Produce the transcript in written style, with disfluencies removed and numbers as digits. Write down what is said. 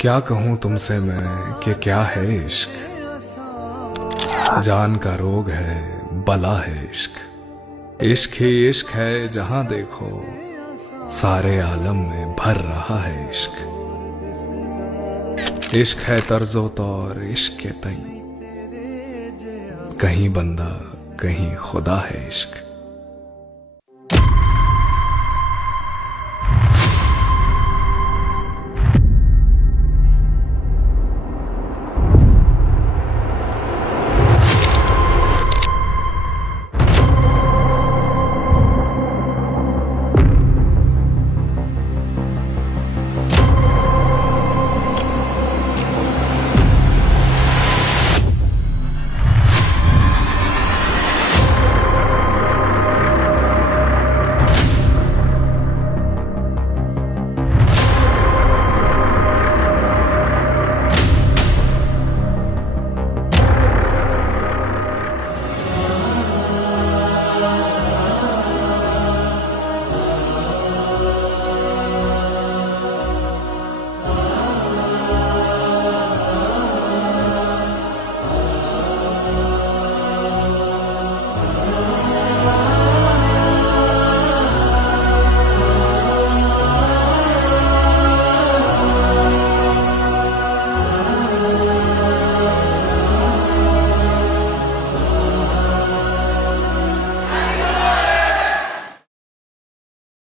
क्या कहूं तुमसे मैं कि क्या है इश्क। जान का रोग है, बला है इश्क। इश्क ही इश्क है, जहां देखो सारे आलम में भर रहा है इश्क। इश्क है तर्जो तौर इश्क के तई, कहीं बंदा कहीं खुदा है इश्क।